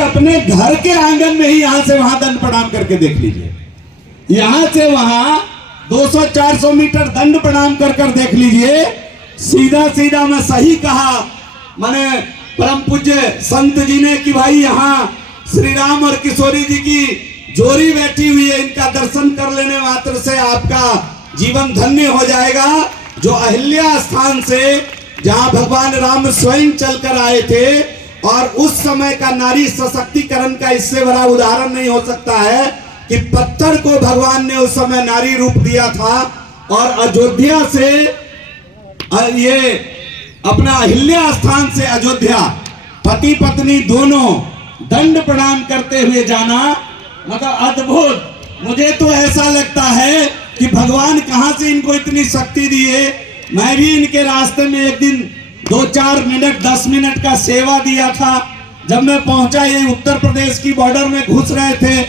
अपने घर के आंगन में ही यहां से वहां दंड प्रणाम करके देख लीजिए, यहां से वहां 200-400 मीटर दंड प्रणाम कर कर देख लीजिए। सीधा सीधा मैं सही कहा मैंने परम पूज्य संत जी ने कि भाई यहाँ श्री राम और किशोरी जी की जोड़ी बैठी हुई है, इनका दर्शन कर लेने मात्र से आपका जीवन धन्य हो जाएगा। जो अहिल्या स्थान से जहां भगवान राम स्वयं चलकर आए थे, और उस समय का नारी सशक्तिकरण का इससे बड़ा उदाहरण नहीं हो सकता है कि पत्थर को भगवान ने उस समय नारी रूप दिया था। और अयोध्या से ये अपना अहिल्या स्थान से अयोध्या पति पत्नी दोनों दंड प्रणाम करते हुए जाना, मतलब अद्भुत। मुझे तो ऐसा लगता है कि भगवान कहां से इनको इतनी शक्ति दी है। मैं भी इनके रास्ते में एक दिन 2-4 मिनट 10 मिनट का सेवा दिया था। जब मैं पहुंचा, ये उत्तर प्रदेश की बॉर्डर में घुस रहे थे,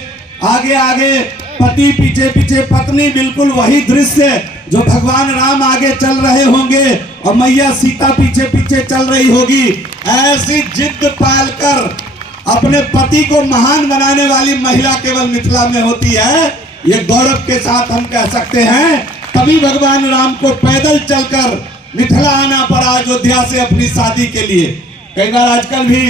आगे आगे पति पीछे पीछे पत्नी, बिल्कुल वही दृश्य जो भगवान राम आगे चल रहे होंगे और मैया सीता पीछे पीछे चल रही होगी। ऐसी जिद पालकर अपने पति को महान बनाने वाली महिला केवल मिथिला में होती है, ये गौरव के साथ हम कह सकते हैं। तभी भगवान राम को पैदल चलकर मिथिला आना पड़ा अयोध्या से अपनी शादी के लिए। कई बार आजकल भी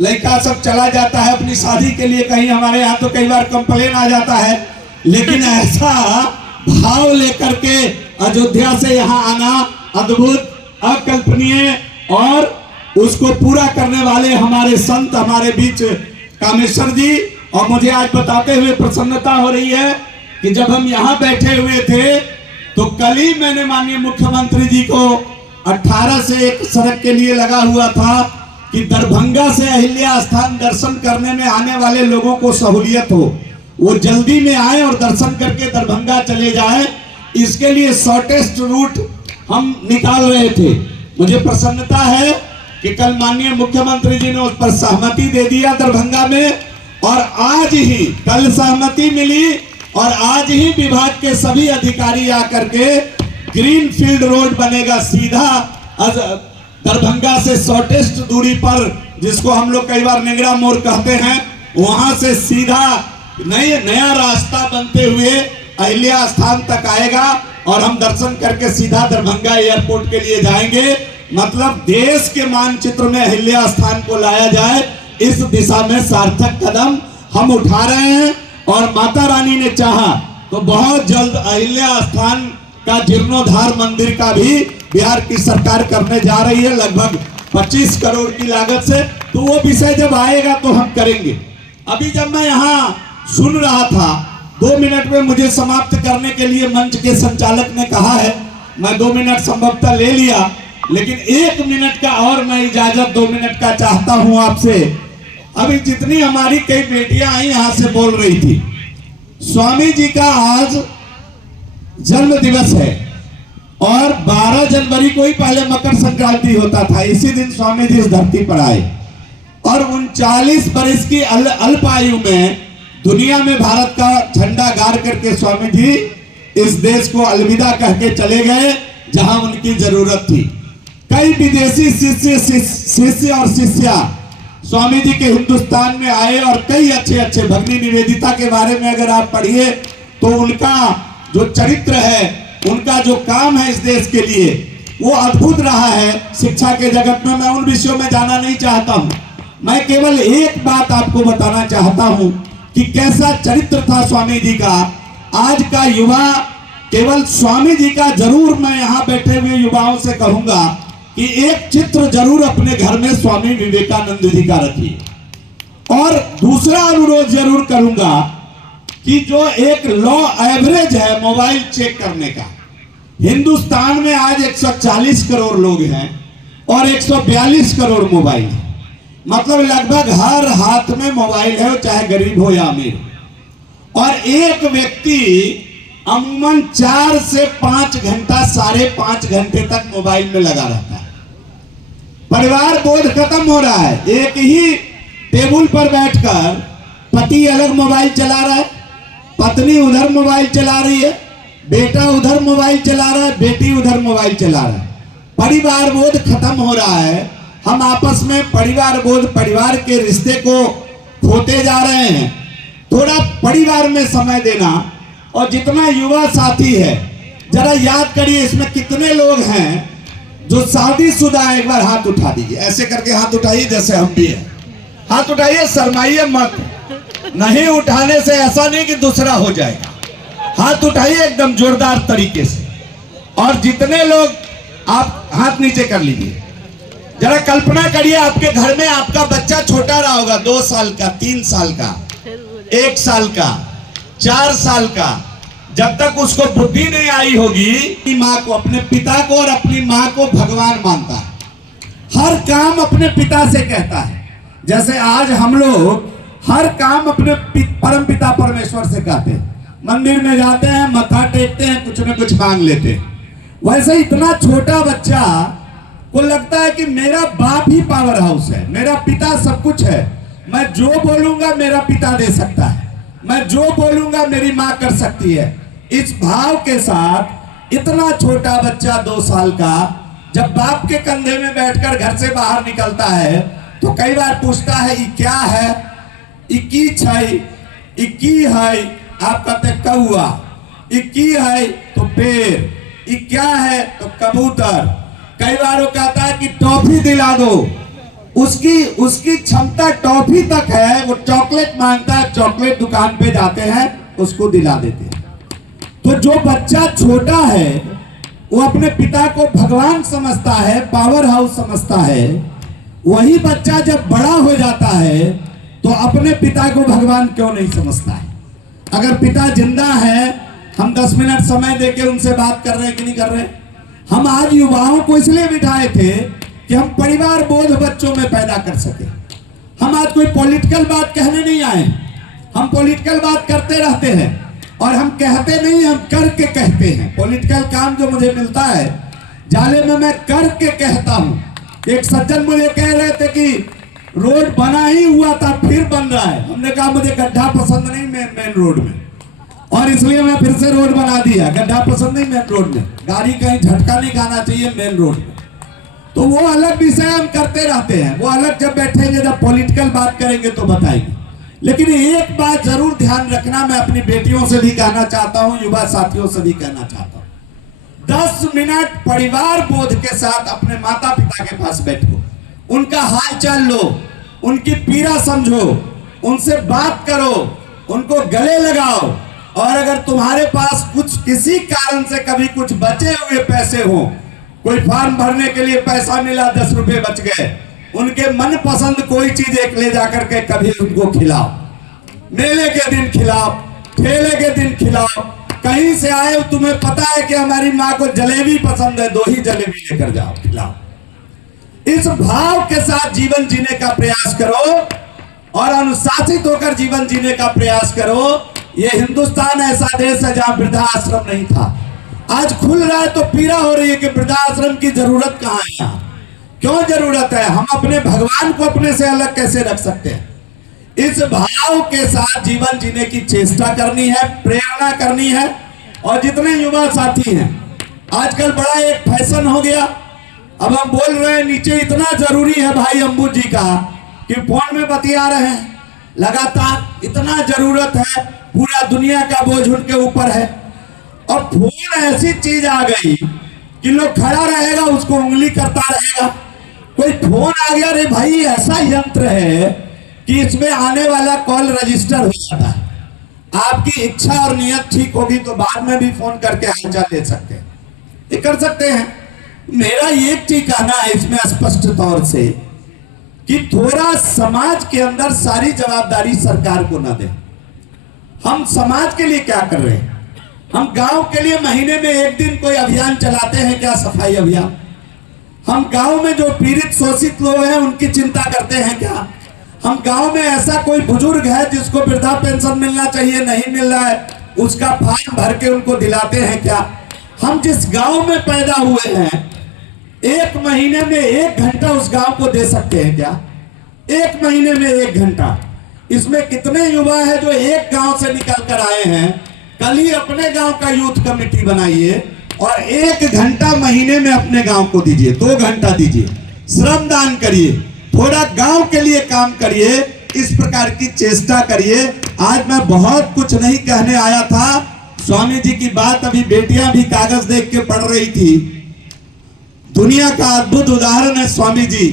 लड़का सब चला जाता है अपनी शादी के लिए कहीं, हमारे यहाँ तो कई बार कंप्लेन आ जाता है, लेकिन ऐसा भाव लेकर के अयोध्या से यहाँ आना अद्भुत, अकल्पनीय, और उसको पूरा करने वाले हमारे संत हमारे बीच कामेश्वर जी। और मुझे आज बताते हुए प्रसन्नता हो रही है कि जब हम यहाँ बैठे हुए थे तो कल ही मैंने माननीय मुख्यमंत्री जी को 18 से एक सड़क के लिए लगा हुआ था कि दरभंगा से अहिल्या स्थान दर्शन करने में आने वाले लोगों को सहूलियत हो, वो जल्दी में आए और दर्शन करके दरभंगा चले जाए। इसके लिए शॉर्टेस्ट रूट हम निकाल रहे थे। मुझे प्रसन्नता है कि कल माननीय मुख्यमंत्री जी ने उस पर सहमति दे दिया दरभंगा में, और आज ही कल सहमति मिली और आज ही विभाग के सभी अधिकारी आकर के ग्रीन फील्ड रोड बनेगा सीधा दरभंगा से शॉर्टेस्ट दूरी पर, जिसको हम लोग कई बार निगरा मोड़ कहते हैं, वहां से सीधा नया रास्ता बनते हुए अहिल्या स्थान तक आएगा और हम दर्शन करके सीधा दरभंगा एयरपोर्ट के लिए जाएंगे। मतलब देश के मानचित्र में अहिल्या स्थान को लाया जाए, इस दिशा में सार्थक कदम हम उठा रहे हैं। और माता रानी ने चाहा तो बहुत जल्द अहिल्या स्थान का जीर्णोद्धार मंदिर का भी बिहार की सरकार करने जा रही है, लगभग 25 करोड़ की लागत से। तो वो विषय जब आएगा तो हम करेंगे। अभी जब मैं यहाँ सुन रहा था, 2 मिनट में मुझे समाप्त करने के लिए मंच के संचालक ने कहा है, मैं 2 मिनट संभवतः ले लिया, लेकिन 1 मिनट का और मैं इजाजत 2 मिनट का चाहता हूं आपसे। अभी जितनी हमारी कई बेटियां आई यहां से बोल रही थी, स्वामी जी का आज जन्म दिवस है और 12 जनवरी को ही पहले मकर संक्रांति होता था। इसी दिन स्वामी जी इस धरती पर आए और 39 वर्ष की अल्प आयु में दुनिया में भारत का झंडा गाड़ करके स्वामी जी इस देश को अलविदा कह के चले गए जहां उनकी जरूरत थी। कई विदेशी शिष्य और शिष्या स्वामी जी के हिंदुस्तान में आए और कई अच्छे अच्छे, भगनी निवेदिता के बारे में अगर आप पढ़िए तो उनका जो चरित्र है, उनका जो काम है इस देश के लिए, वो अद्भुत रहा है। शिक्षा के जगत में मैं उन विषयों में जाना नहीं चाहता हूं, मैं केवल एक बात आपको बताना चाहता हूं कि कैसा चरित्र था स्वामी जी का। आज का युवा केवल स्वामी जी का जरूर, मैं यहाँ बैठे हुए युवाओं से कहूंगा कि एक चित्र जरूर अपने घर में स्वामी विवेकानंद जी का रखिए। और दूसरा अनुरोध जरूर करूंगा कि जो एक लॉ एवरेज है मोबाइल चेक करने का, हिंदुस्तान में आज 140 करोड़ लोग हैं और 142 करोड़ मोबाइल है, मतलब लगभग हर हाथ में मोबाइल है, चाहे गरीब हो या अमीर। और एक व्यक्ति अमूमन 4 से 5 घंटा, 5.5 घंटे तक मोबाइल में लगा रहता है। परिवार बोध खत्म हो रहा है। एक ही टेबल पर बैठकर पति अलग मोबाइल चला रहा है, पत्नी उधर मोबाइल चला रही है, बेटा उधर मोबाइल चला रहा है, बेटी उधर मोबाइल चला रहा है। परिवार बोध खत्म हो रहा है। हम आपस में परिवार बोध, परिवार के रिश्ते को खोते जा रहे हैं। थोड़ा परिवार में समय देना। और जितना युवा साथी है, जरा याद करिए इसमें कितने लोग हैं जो शादीशुदा हैं। एक बार हाथ उठा दीजिए, ऐसे करके हाथ उठाइए जैसे हम भी हैं। हाथ उठाइए, शर्माइए मत। नहीं उठाने से ऐसा नहीं कि दूसरा हो जाएगा। हाथ उठाइए एकदम जोरदार तरीके से। और जितने लोग, आप हाथ नीचे कर लीजिए। जरा कल्पना करिए आपके घर में आपका बच्चा छोटा रहा होगा, 2 साल का, 3 साल का, 1 साल का, 4 साल का। जब तक उसको बुद्धि नहीं आई होगी, अपनी माँ को, अपने पिता को और अपनी माँ को भगवान मानता है। हर काम अपने पिता से कहता है। जैसे आज हम लोग हर काम अपने परम पिता परमेश्वर से कहते हैं। मंदिर में जाते हैं, मत्था टेकते हैं, कुछ न कुछ मांग लेते हैं। वैसे इतना छोटा बच्चा को लगता है कि मेरा बाप ही पावर हाउस है, मेरा पिता सब कुछ है। मैं जो बोलूंगा मेरा पिता दे सकता है, मैं जो बोलूंगा मेरी माँ कर सकती है। इस भाव के साथ इतना छोटा बच्चा 2 साल का जब बाप के कंधे में बैठकर घर से बाहर निकलता है तो कई बार पूछता है ये क्या है, ये की छै, ये की है। आप कहते कौआ, ये की है तो पेड़, ये क्या है तो कबूतर। कई बार वो कहता है कि टॉफी दिला दो। उसकी क्षमता टॉफी तक है। वो चॉकलेट मांगता है, चॉकलेट दुकान पे जाते हैं, उसको दिला देते हैं। तो जो बच्चा छोटा है वो अपने पिता को भगवान समझता है, पावर हाउस समझता है। वही बच्चा जब बड़ा हो जाता है तो अपने पिता को भगवान क्यों नहीं समझता है। अगर पिता जिंदा है, हम 10 मिनट समय देके उनसे बात कर रहे हैं कि नहीं कर रहे। हम आज युवाओं को इसलिए बिठाए थे कि हम परिवार बोध बच्चों में पैदा कर सके। हम आज कोई पॉलिटिकल बात कहने नहीं आए। हम पॉलिटिकल बात करते रहते हैं और हम कहते नहीं, हम करके कहते हैं। पॉलिटिकल काम जो मुझे मिलता है जाले में मैं करके कहता हूं। एक सज्जन मुझे कह रहे थे कि रोड बना ही हुआ था फिर बन रहा है। हमने कहा मुझे गड्ढा पसंद नहीं मेन रोड में, और इसलिए मैं फिर से रोड बना दिया। गड्ढा पसंद नहीं मेन रोड में, गाड़ी कहीं झटका नहीं खाना चाहिए मेन रोड में। तो वो अलग विषय हम करते रहते हैं, वो अलग जब बैठेंगे, जब पॉलिटिकल बात करेंगे तो बताएंगे। लेकिन एक बात जरूर ध्यान रखना, मैं अपनी बेटियों से भी कहना चाहता हूं, युवा साथियों से भी कहना चाहता हूं, 10 मिनट परिवार बोध के साथ अपने माता पिता के पास बैठो, उनका हाल चाल लो, उनकी पीड़ा समझो, उनसे बात करो, उनको गले लगाओ। और अगर तुम्हारे पास कुछ किसी कारण से कभी कुछ बचे हुए पैसे हो, कोई फॉर्म भरने के लिए पैसा मिला, 10 रुपए बच गए, उनके मन पसंद कोई चीज एक ले जाकर के कभी उनको खिलाओ। मेले के दिन खिलाओ, ठेले के दिन खिलाओ। कहीं से आए हो, तुम्हें पता है कि हमारी माँ को जलेबी पसंद है, 2 ही जलेबी लेकर जाओ, खिलाओ। इस भाव के साथ जीवन जीने का प्रयास करो और अनुशासित होकर जीवन जीने का प्रयास करो। ये हिंदुस्तान ऐसा देश है जहां वृद्धाश्रम नहीं था। आज खुल रहा है तो पीड़ा हो रही है कि वृद्धाश्रम की जरूरत कहां है। यहाँ क्यों जरूरत है? हम अपने भगवान को अपने से अलग कैसे रख सकते हैं? इस भाव के साथ जीवन जीने की चेष्टा करनी है, प्रेरणा करनी है। और जितने युवा साथी हैं, आजकल बड़ा एक फैशन हो गया। अब हम बोल रहे हैं नीचे, इतना जरूरी है भाई अंबुज जी का कि फोन में बतिया रहे हैं लगातार। इतना जरूरत है, पूरा दुनिया का बोझ उनके ऊपर है। और फोन ऐसी चीज आ गई कि लोग खड़ा रहेगा उसको उंगली करता रहेगा। कोई फोन आ गया, रे भाई ऐसा यंत्र है कि इसमें आने वाला कॉल रजिस्टर हो जाता है। आपकी इच्छा और नियत ठीक होगी तो बाद में भी फोन करके हालचाल ले सकते हैं, ये कर सकते हैं। मेरा एक चीज कहना है इसमें स्पष्ट तौर से कि थोड़ा समाज के अंदर सारी जवाबदारी सरकार को ना दें। हम समाज के लिए क्या कर रहे हैं? हम गांव के लिए महीने में 1 दिन कोई अभियान चलाते हैं क्या? सफाई अभियान। हम गांव में जो पीड़ित शोषित लोग हैं उनकी चिंता करते हैं क्या? हम गांव में ऐसा कोई बुजुर्ग है जिसको वृद्धा पेंशन मिलना चाहिए, नहीं मिल रहा है, उसका फॉर्म भर के उनको दिलाते हैं क्या? हम जिस गांव में पैदा हुए हैं, 1 महीने में 1 घंटा उस गांव को दे सकते हैं क्या? 1 महीने में 1 घंटा। इसमें कितने युवा है जो एक गांव से निकल कर आए हैं? कल ही अपने गांव का यूथ कमेटी बनाइए और 1 घंटा महीने में अपने गांव को दीजिए, 2 घंटा दीजिए, श्रम दान करिए, थोड़ा गांव के लिए काम करिए। इस प्रकार की चेष्टा करिए। आज मैं बहुत कुछ नहीं कहने आया था, स्वामी जी की बात अभी बेटियां भी कागज देख के पढ़ रही थी। दुनिया का अद्भुत उदाहरण है स्वामी जी।